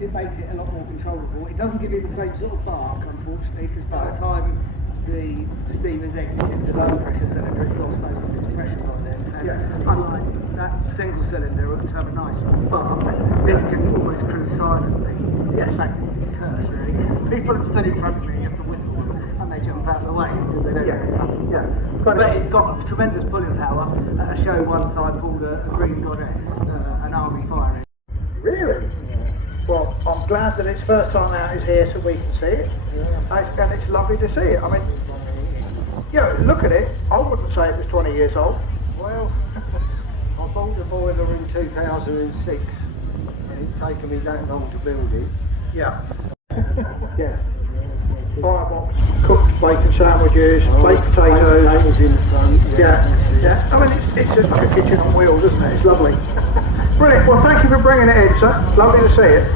it makes it a lot more controllable. It doesn't give you the same sort of bark, unfortunately, because by the time the steam has exited the low pressure cylinder, it's lost most of its pressure on it. And unlike that single cylinder, which have a nice bark, this can almost cruise silently. In fact, it's cursed really. People have stood in front of me, you have to whistle and they jump out of the way because they don't get nothing. But it's got tremendous pulling power. At a show once I pulled a Green Goddess, an army firing. Really? Well, I'm glad that its first time out is here so we can see it. And it's lovely to see it. I mean, look at it. I wouldn't say it was 20 years old. Well, I bought the boiler in 2006 and it's taken me that long to build it. Yeah. Firebox, cooked bacon sandwiches, baked potatoes. In the front. Yeah. I mean, it's a kitchen on wheels, isn't it? It's lovely. Brilliant. Well, thank you for bringing it in, sir. Lovely to see it.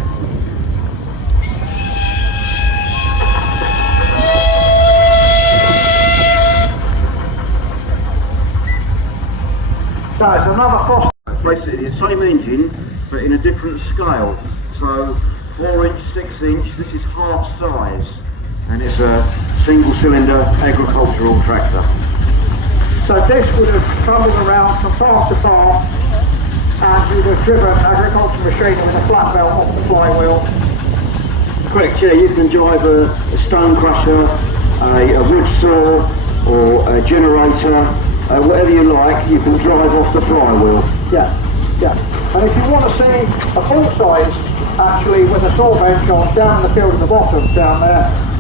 So it's another Foster. Basically the same engine, but in a different scale. So 4 inch, 6 inch, this is half size. And it's a single cylinder agricultural tractor. So this would have trundled around from farm to farm and you'd have driven agricultural machinery with a flat belt off the flywheel. Correct, yeah, you can drive a stone crusher, a wood saw or a generator, whatever you like, you can drive off the flywheel. Yeah. And if you want to see a full size, actually with a saw bench on down in the field at the bottom down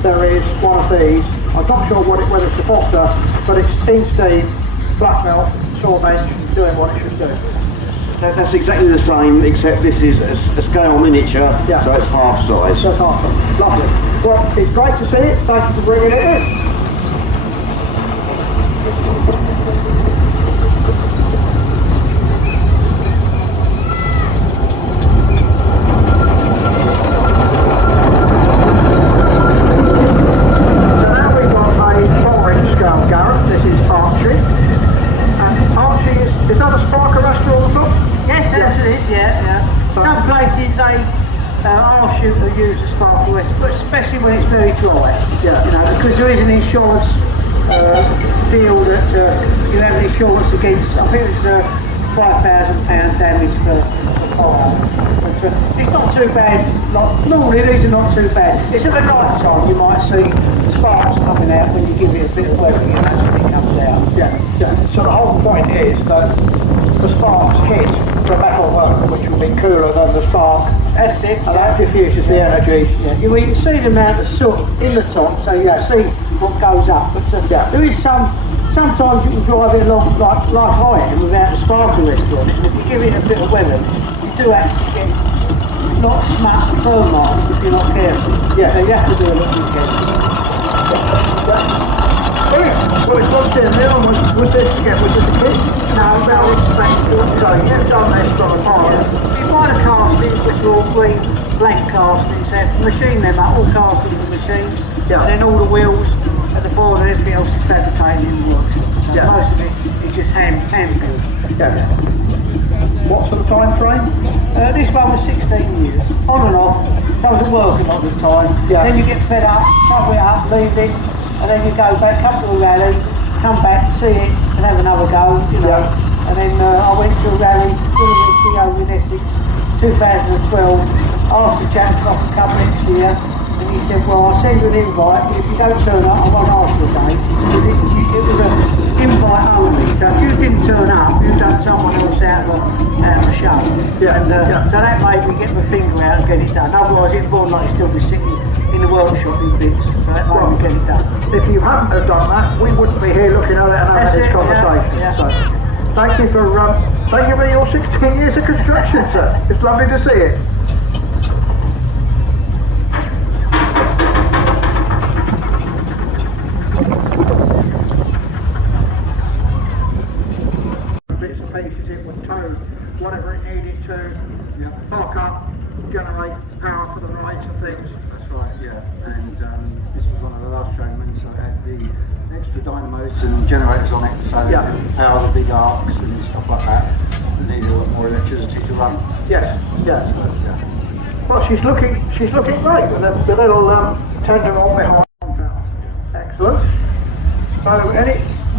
there is one of these. I'm not sure whether it's the Foster, but it's steam steam, flat melt, saw bench, doing what it should do. That's exactly the same, except this is a scale miniature, so it's half size. So it's half size. Lovely. Well, it's great to see it. Thank you for bringing it in. Use a sparkle west, but especially when it's very dry. Because there is an insurance deal that you have an insurance against. I think it's £5,000 damage per fire. But it's not too bad. Normally these are not too bad. It's at the night time you might see sparks coming out when you give it a bit of weather and that's when it comes out. So the whole point is that the sparks hit the metal work, which will be cooler than the spark. That's it. And that diffuses the energy. You can see the amount of soot in the top, so you see what goes up. But there is sometimes you can drive it along like I am without a sparkle rest on it. If you give it a bit of weather, you do actually get not smut thermites if you're not careful. So you have to do a little bit careful. Well, it's locked in there. Was this a kit? No, it's special. So you've done this on a fire. You find a castings which are all green blank castings, machine them up, all castings are machined, and then all the wheels and the board and everything else is fabricated in the workshop. So most of it is just hand built. What sort of time frame? This one was 16 years, on and off, doesn't work a lot of the time. Then you get fed up, cover it up, leave it, and then you go back, come to a rally, come back, see it, and have another go, And then I went to a rally, in Essex, 2012, asked the chap to come next year, and he said, well, I'll send you an invite, but if you don't turn up, I won't ask you again. It was an invite only, so if you didn't turn up, you'd done someone else out of the show. So that made me get my finger out and get it done. Otherwise, it'd more like still be sitting in the workshop in bits, so that made me get it done. If you hadn't have done that, we wouldn't be here looking at it and having this conversation. So, thank you for your 16 years of construction, sir. It's lovely to see it. Bits and pieces, it would tow whatever it needed to, park up, generate power for the rides and things. That's right, and this was one of the last showmans, so it had the extra dynamos and generators on it, so power the big arcs and stuff like that. It needed a lot more electricity to run. Yes. Well, she's looking great with the little tender on behind. Excellent. So,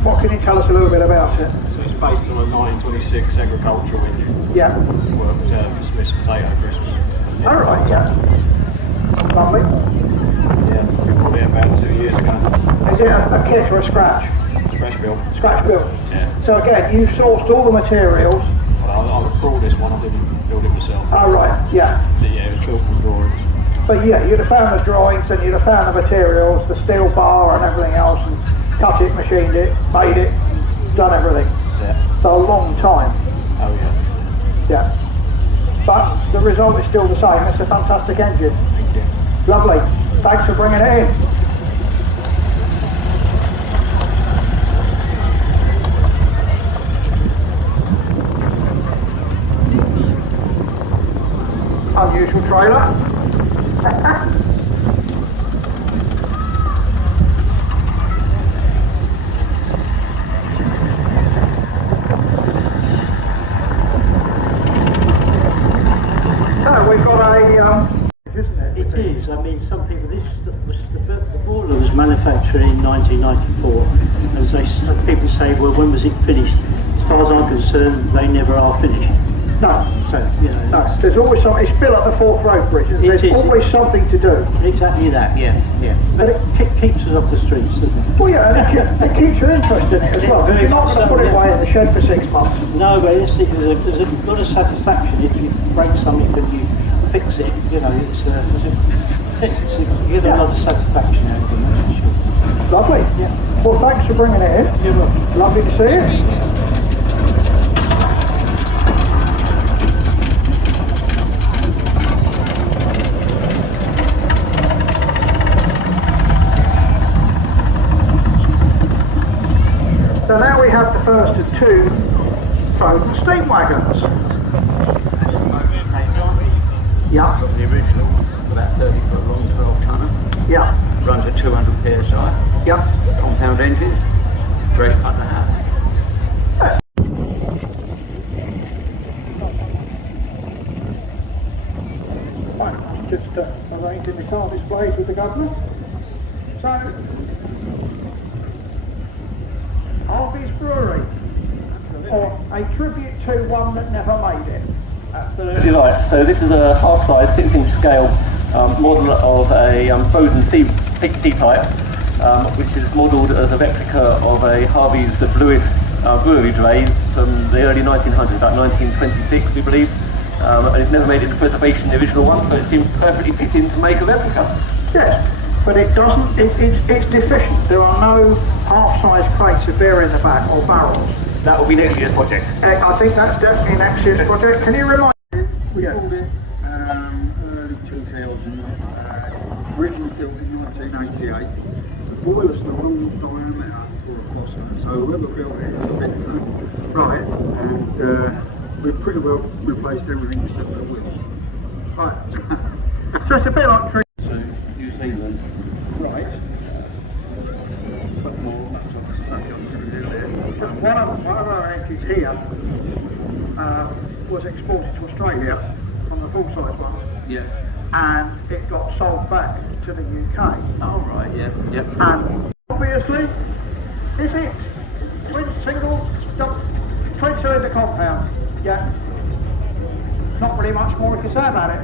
what can you tell us a little bit about it? So it's based on a 1926 agricultural engine. Yeah. Worked for Smith's Potato Crisps. Yeah. All right. Yeah. Lovely. Yeah, we bought it about 2 years ago. Is it a kit or a scratch? Scratch build. Scratch build. Yeah. So again, you've sourced all the materials. Well, I brought this one. I didn't build it myself. Oh right. Yeah. But yeah, it was built from drawings. But yeah, you'd have found the drawings and you'd have found the materials, the steel bar and everything else, and cut it, machined it, made it, done everything. Yeah. So a long time. Oh yeah. Yeah. But the result is still the same. It's a fantastic engine. Thank you. Lovely. Thanks for bringing it in. Unusual trailer. So we've got a isn't it? It is. I mean, some people. This was the boiler was manufactured in 1994, and some people say, well, when was it finished? As far as I'm concerned, they never are finished. No. So you know, No, there's always some. It's built like the Forth Road Bridge. There's always something to do. exactly that. Yeah, yeah. But it keeps us off the streets, doesn't it? Well, yeah, and it keeps your interest in it as well. Because you're not going to put it away in the shed for 6 months. No, but there's a lot of satisfaction if you break something and you fix it. You know, you get a lot of satisfaction out of it, that's for sure. Lovely. Yeah. Well, thanks for bringing it in. You're welcome. Lovely to see it. So now we have the first of two Foden steam wagons. Yeah. The original, about 30 foot long, 12 tonner. Yeah. Runs at 200 psi. Yeah. Compound engine. Great fun to have. Right, just arranging the car displays with the governor. So, Harvey's Brewery, or a tribute to one that never made it. Absolutely right. So this is a half-size 6-inch scale model of a Foden C-type, which is modelled as a replica of a Harvey's Lewis brewery drays from the early 1900s, about 1926 we believe, and it's never made it to preservation, the original one, so it seems perfectly fitting to make a replica. Yes, but it doesn't, it's deficient. There are no half-size crates of beer in the back or barrels. That will be next year's project. I think that's definitely next year's project. Can you remind me? We built it early 2000, originally built in 1988. The boiler's the wrong diameter for a crosser, so whoever built it is a victor. Right. And we've pretty well replaced everything except the wheels. Right. So it's a bit like To New Zealand. Right. But more, that's what the stuff I'm going to do there. one of our engines here was exported to Australia on the full-size one. Yeah. And it got sold back to the UK. Oh, right, yeah. Yep. And obviously, this is twin cylinder compound. Yeah. Not really much more to say about it.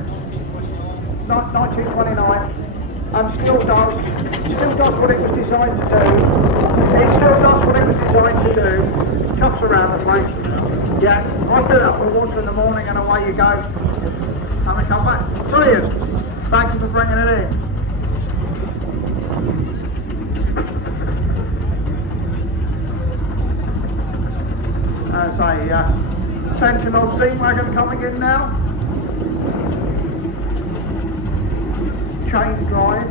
1929, and still does what it was designed to do. It still does what it was designed to do. Chuffs around the place. Yeah. I fill it up with water in the morning and away you go. And I come back. Brilliant. Thank you for bringing it in. There's a Sentinel steam wagon coming in now. Chain drive.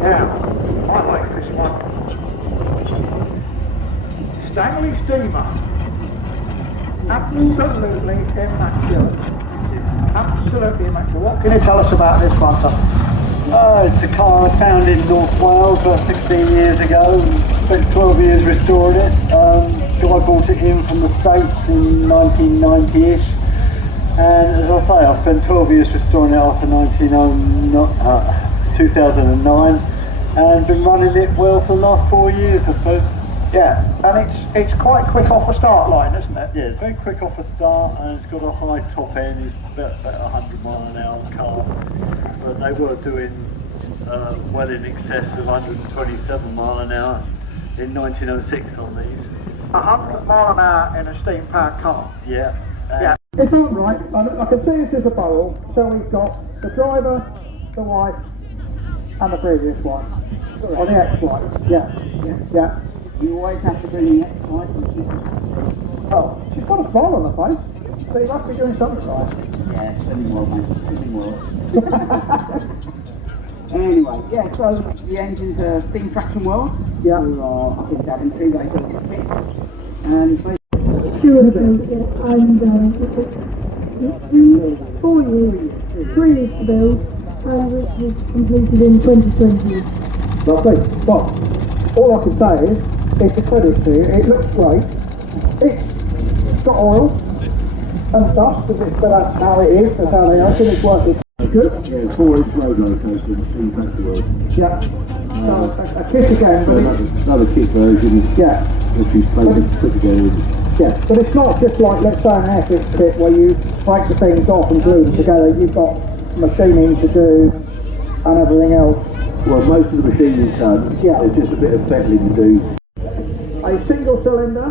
Yeah, I like this one. Stanley steamer. Absolutely immaculate. Absolutely immaculate. What can you tell us about this one, sir? It's a car I found in North Wales 16 years ago and spent 12 years restoring it. So I bought it in from the States in 1990ish, and as I say, I spent 12 years restoring it after 2009, and been running it well for the last 4 years, I suppose. Yeah, and it's quite quick off the start line, isn't it? Yeah, it's very quick off the start, and it's got a high top end. It's about 100 mile an hour car, but they were doing well in excess of 127 mile an hour in 1906 on these. 100 mile an hour in a steam powered car. Yeah. Yeah. It's all right. I can see this is a barrel, so we've got the driver, the wife, and the previous one. Or the ex-wife. Yeah. Yeah. You always have to bring the ex-wife and keep it. Oh, she's got a smile on her face, so you must be doing something right. Yeah, swimming well, mate. Swimming well. Anyway, yeah, so the engine's a steam traction well. Yeah. We are up in Daventry, they built it fit. And it's very Stuart built it, and it took 4 years, 3 years to build, and which was completed in 2020. Lovely. Well, all I can say is, it's a credit to you. It looks great. It's got oil and stuff, because that's how it is, that's how they are. It's working good. Yeah, 4-inch road coaster in the steam factory world. Yeah. So a kit again, but Another kit version, yeah. which is put together. Yeah, but it's not just like, let's say, an airfish kit where you break the things off and glue them together. You've got machining to do and everything else. Well, most of the machining's done. Yeah. There's just a bit of fettling to do. A single cylinder.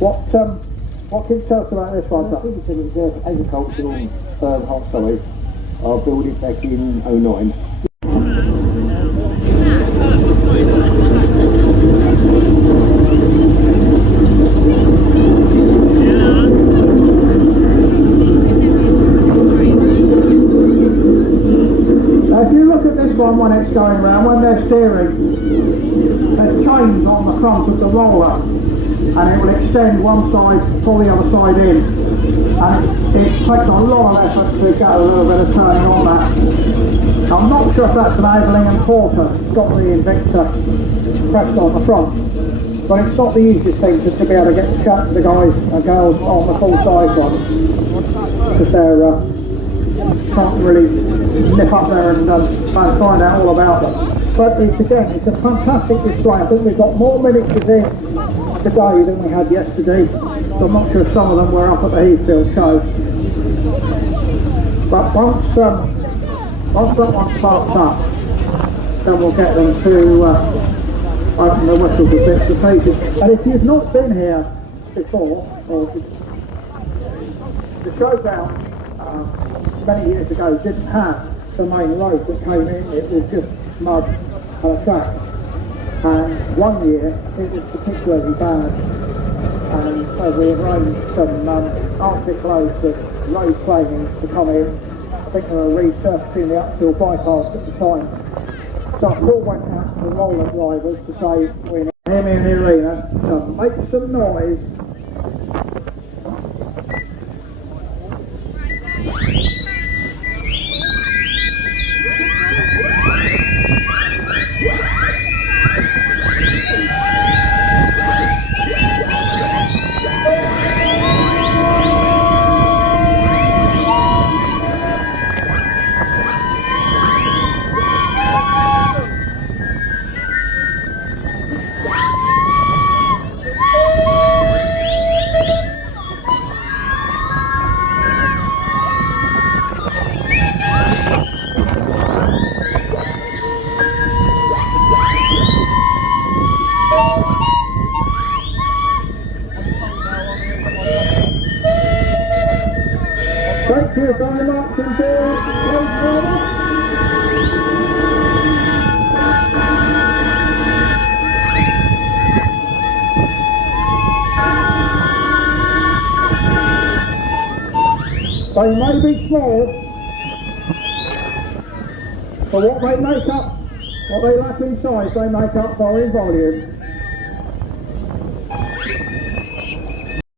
What can you tell us about this one? I think it's an agricultural hot solid. I'll build it back in 09. If you look at this one when it's going round, when they're steering, there's chains on the front of the roller, and it will extend one side, pull the other side in, and it takes a lot of effort to get a little bit of turning on that. I'm not sure if that's an Aveling and Porter. It's got the Invicta pressed on the front, but it's not the easiest thing to be able to get the guys and girls on the full size one, because they're can't really nip up there and find out all about them. But it's a fantastic display. I think we've got more miniatures in today than we had yesterday, so I'm not sure if some of them were up at the Heathfield show. But once that one starts up, then we'll get them to open the whistles and bits and pieces. And if you've not been here before, or the showground many years ago didn't have the main road that came in, it was just mud and a track. And one year it was particularly bad, and so we arranged some Arctic loads of road planes to come in. I think they were resurfacing the uphill bypass at the time. So a call went out to the roller drivers to say, we need to hear me in the arena, so make some noise. Thank you very much indeed. They may be small, but what they lack in size, they make up for in volume.